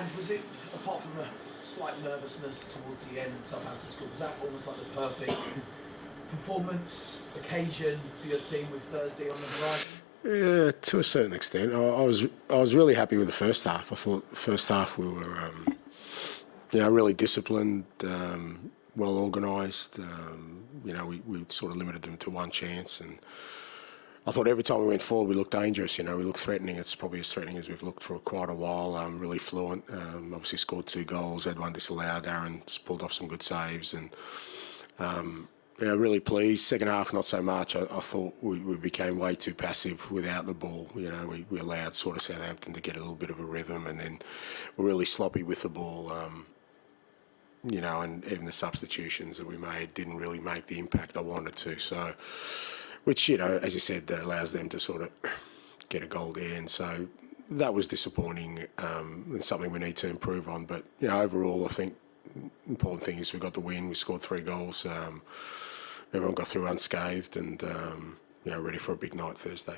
And was it, apart from a slight nervousness towards the end, Southampton scored, was that almost like the perfect performance, occasion for your team with Thursday on the horizon? Yeah, to a certain extent. I was really happy with the first half. I thought the first half we were, really disciplined, well organised. We sort of limited them to one chance, and I thought every time we went forward we looked dangerous. We looked threatening. It's probably as threatening as we've looked for quite a while. Really fluent. Obviously scored 2 goals, had one disallowed. Aaron's pulled off some good saves, and really pleased. Second half, not so much. I thought we became way too passive without the ball. We allowed sort of Southampton to get a little bit of a rhythm, and then we're really sloppy with the ball. And even the substitutions that we made didn't really make the impact I wanted to. So, which, as you said, allows them to sort of get a goal there. And so that was disappointing, and something we need to improve on. But, overall, I think the important thing is we got the win. We scored 3 goals. Everyone got through unscathed and, ready for a big night Thursday.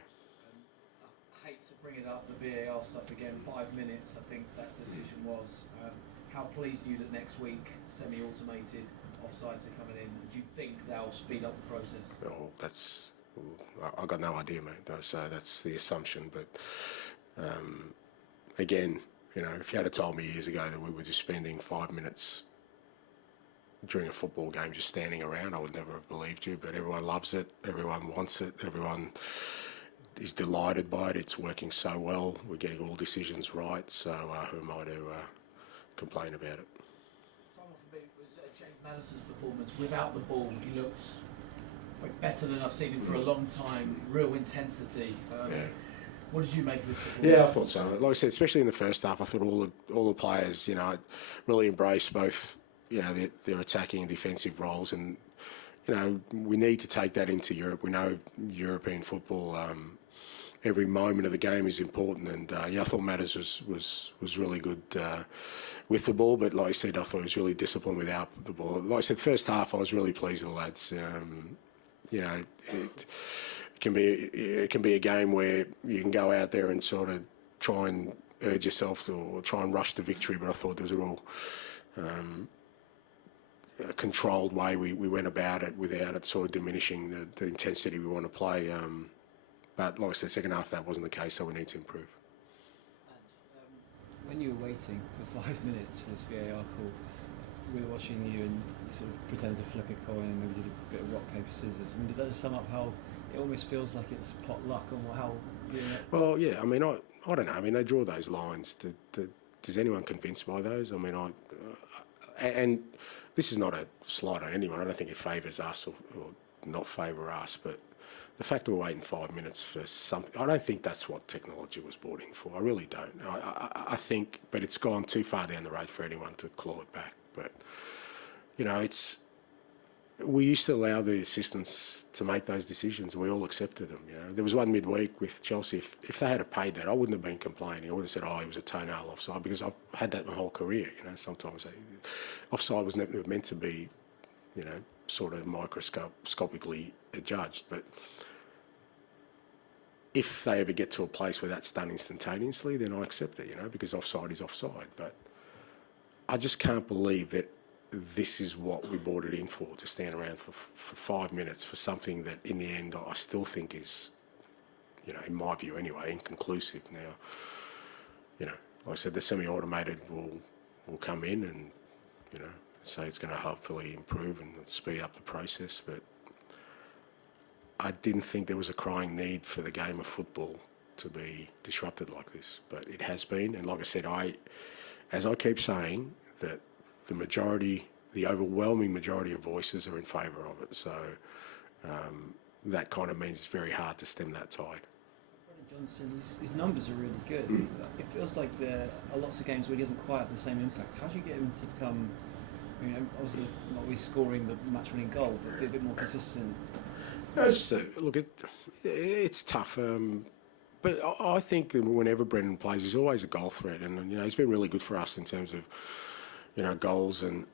I hate to bring it up, the VAR stuff again, 5 minutes, I think that decision was. How pleased are you that next week semi-automated offsides are coming in? Do you think they'll speed up the process? I've got no idea, mate. So that's the assumption. But again, if you had told me years ago that we were just spending 5 minutes during a football game just standing around, I would never have believed you. But everyone loves it. Everyone wants it. Everyone is delighted by it. It's working so well. We're getting all decisions right. So who am I to complain about it? Final for me was James Maddison's performance. Without the ball, he looks better than I've seen him for a long time. Real intensity. What did you make of this performance? Yeah, I thought so. Like I said, especially in the first half, I thought all the players, really embraced both, their attacking and defensive roles, and we need to take that into Europe. We know European football. Every moment of the game is important, and I thought Matters was really good with the ball, but like I said, I thought he was really disciplined without the ball. Like I said, first half I was really pleased with the lads. It can be a game where you can go out there and sort of try and urge yourself to, or try and rush to victory, but I thought there was a real controlled way we went about it without it sort of diminishing the intensity we want to play. But like I said, second half that wasn't the case, so we need to improve. When you were waiting for 5 minutes for this VAR call, we were watching you and you sort of pretended to flip a coin and maybe did a bit of rock, paper, scissors. I mean, does that just sum up how it almost feels like it's potluck and how... Well, yeah, I mean, I don't know. I mean, they draw those lines. Is anyone convinced by those? I mean, and this is not a slight on anyone. I don't think it favours us or not favour us, but the fact that we're waiting 5 minutes for something, I don't think that's what technology was brought in for. I really don't. I think, but it's gone too far down the road for anyone to claw it back. But, we used to allow the assistants to make those decisions, and we all accepted them. There was one midweek with Chelsea. If they had have paid that, I wouldn't have been complaining. I would have said, "Oh, it was a toenail offside," because I've had that my whole career. Sometimes offside was never meant to be, sort of microscopically judged. But if they ever get to a place where that's done instantaneously, then I accept it. Because offside is offside. But I just can't believe that this is what we brought it in for, to stand around for 5 minutes for something that in the end I still think is, in my view anyway, inconclusive. Now, like I said, the semi-automated will come in and, say it's going to hopefully improve and speed up the process, but I didn't think there was a crying need for the game of football to be disrupted like this, but it has been. And like I said, as I keep saying, that the overwhelming majority of voices are in favour of it. So that kind of means it's very hard to stem that tide. Brennan Johnson, his numbers are really good. It feels like there are lots of games where he doesn't quite have the same impact. How do you get him to become, obviously not always scoring the match-winning goal, but be a bit more consistent? No, it's tough. But I think that whenever Brendan plays, he's always a goal threat, and he's been really good for us in terms of goals, and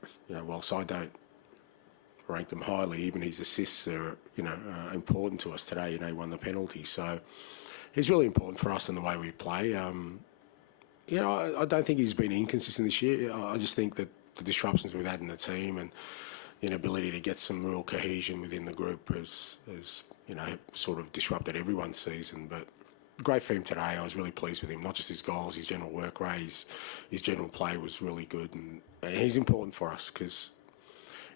whilst I don't rank them highly, even his assists are important to us today. He won the penalty, so he's really important for us in the way we play. You know, I don't think he's been inconsistent this year. I just think that the disruptions we've had in the team and the inability to get some real cohesion within the group has you know, sort of disrupted everyone's season. But great for him today. I was really pleased with him. Not just his goals, his general work rate, his general play was really good, and he's important for us because,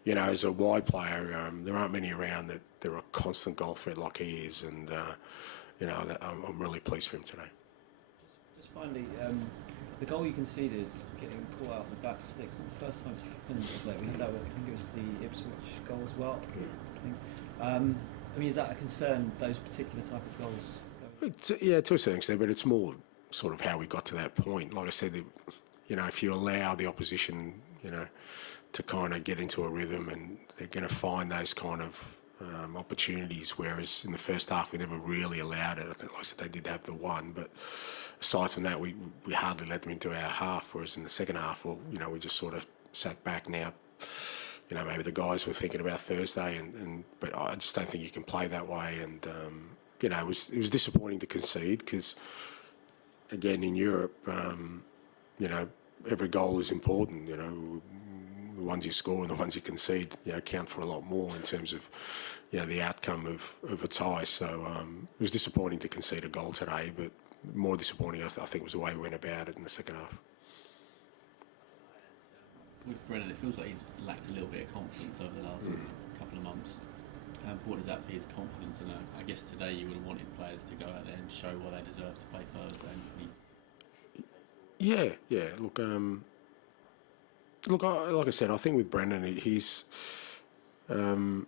you know, as a wide player, there aren't many around that they're a constant goal threat like he is, and you know, I'm really pleased for him today. Just finally, the goal you conceded, getting caught out the back sticks, not the first time it's happened of late. We had that, I think it was the Ipswich goal as well. I think. I mean, is that a concern, those particular type of goals? Yeah, to a certain extent, but it's more sort of how we got to that point. Like I said, you know, if you allow the opposition, you know, to kind of get into a rhythm, and they're going to find those kind of opportunities, whereas in the first half we never really allowed it. I think, like I said, they did have the one, but aside from that, we hardly let them into our half, whereas in the second half, well, you know, we just sort of sat back. Now, you know, maybe the guys were thinking about Thursday, but I just don't think you can play that way. And you know, it was disappointing to concede because, again, in Europe, you know, every goal is important. You know, the ones you score and the ones you concede, you know, count for a lot more in terms of, you know, the outcome of a tie. So it was disappointing to concede a goal today, but more disappointing, I think, was the way we went about it in the second half. With Brennan, it feels like he's lacked a little bit of confidence over the last couple of months. How important is that for his confidence? And I guess today you would have wanted players to go out there and show what they deserve to play Thursday. Yeah. Look, like I said, I think with Brennan, he's, you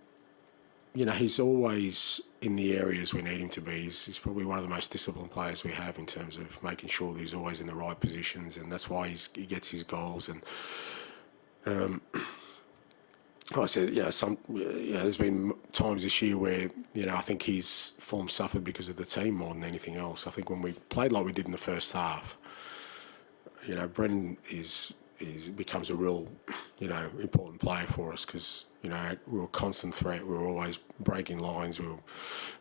know, he's always in the areas we need him to be. He's probably one of the most disciplined players we have in terms of making sure that he's always in the right positions, and that's why he gets his goals. And like I said, you know, there's been times this year where, you know, I think his form suffered because of the team more than anything else. I think when we played like we did in the first half, you know, Brennan becomes a real, you know, important player for us because, you know, we were a constant threat. We were always breaking lines. We were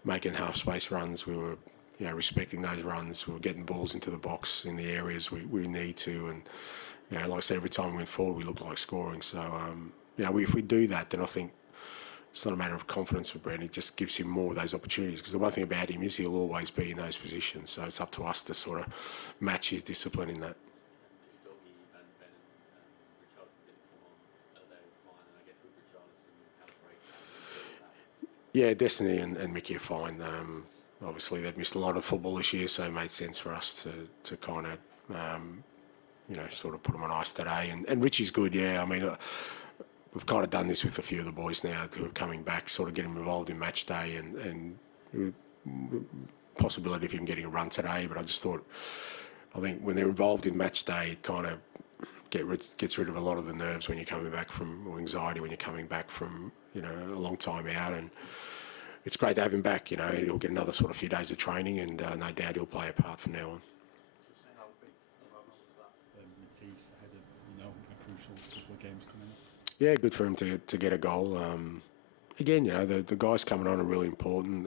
making half space runs. We were, you know, respecting those runs. We were getting balls into the box in the areas we need to. And, you know, like I said, every time we went forward, we looked like scoring. So, you know, if we do that, then I think it's not a matter of confidence for Brennan. It just gives him more of those opportunities. Because the one thing about him is he'll always be in those positions. So it's up to us to sort of match his discipline in that. Yeah, Destiny and Mickey are fine. Obviously, they've missed a lot of football this year, so it made sense for us to kind of, you know, sort of put them on ice today. And Richie's good, yeah. I mean, we've kind of done this with a few of the boys now who are coming back, sort of get them involved in match day and possibility of him getting a run today. But I just thought, I think when they're involved in match day, it kind of gets rid of a lot of the nerves when you're coming back from, or anxiety when you're coming back from, you know, a long time out. And it's great to have him back. You know, he'll get another sort of few days of training, and no doubt he'll play a part from now on. How big a moment was that? Matisse ahead of, you know, a crucial couple of games coming up. Yeah, good for him to get a goal. Again, you know, the guys coming on are really important.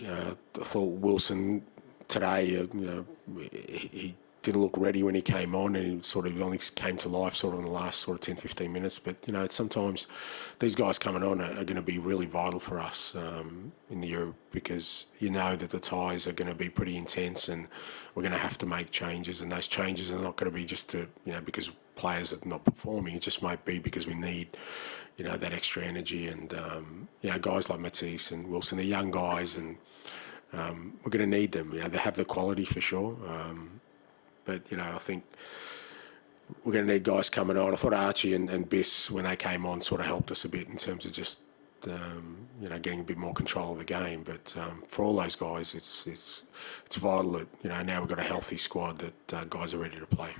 You know, I thought Wilson today, you know, he didn't look ready when he came on, and he sort of only came to life sort of in the last sort of 10, 15 minutes. But, you know, sometimes these guys coming on are going to be really vital for us in the Europe, because you know that the ties are going to be pretty intense, and we're going to have to make changes, and those changes are not going to be just to, you know, because players are not performing. It just might be because we need, you know, that extra energy. And, you know, guys like Matisse and Wilson, they're young guys, and we're going to need them. You know, they have the quality for sure. But, you know, I think we're going to need guys coming on. I thought Archie and Biss, when they came on, sort of helped us a bit in terms of just, you know, getting a bit more control of the game. But for all those guys, it's vital that, you know, now we've got a healthy squad that guys are ready to play.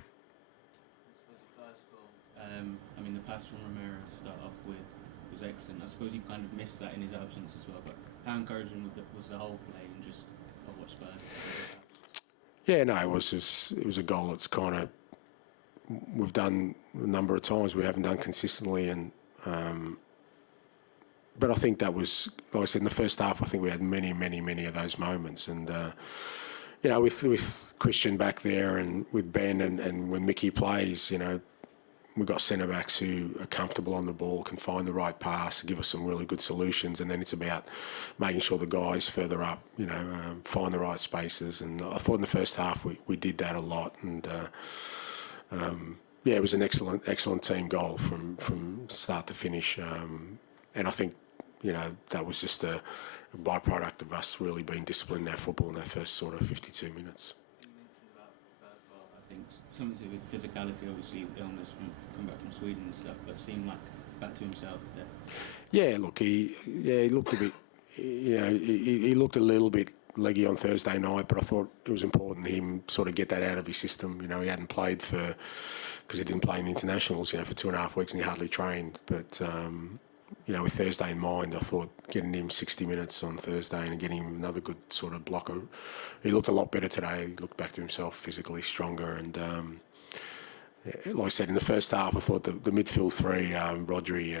I mean, the pass from Romero to start off with was excellent. I suppose you kind of missed that in his absence as well. But how encouraging was the whole play, and just of what Spurs did? Yeah, no, it was a goal that's kind of we've done a number of times. We haven't done consistently, and but I think that was, like I said, in the first half. I think we had many of those moments, and you know, with Christian back there and with Ben and when Mickey plays, you know, we've got centre-backs who are comfortable on the ball, can find the right pass, give us some really good solutions, and then it's about making sure the guys further up, you know, find the right spaces. And I thought in the first half we did that a lot. And, yeah, it was an excellent team goal from start to finish. And I think, you know, that was just a byproduct of us really being disciplined in our football in our first sort of 52 minutes. You mentioned about VAR, I think something to do with physicality, obviously illness from come back from Sweden and stuff, but seemed like back to himself today. Yeah, look, he looked a bit, you know, he looked a little bit leggy on Thursday night, but I thought it was important him sort of get that out of his system. You know, he hadn't played because he didn't play in internationals, you know, for 2.5 weeks, and he hardly trained. But you know, with Thursday in mind, I thought getting him 60 minutes on Thursday and getting him another good sort of blocker, he looked a lot better today. He looked back to himself, physically stronger. And like I said, in the first half, I thought the midfield three, Rodri,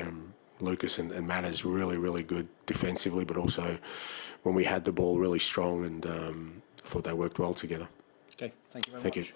Lucas and Matters, were really, really good defensively, but also when we had the ball, really strong. And I thought they worked well together. Okay, thank you very Thank much. you.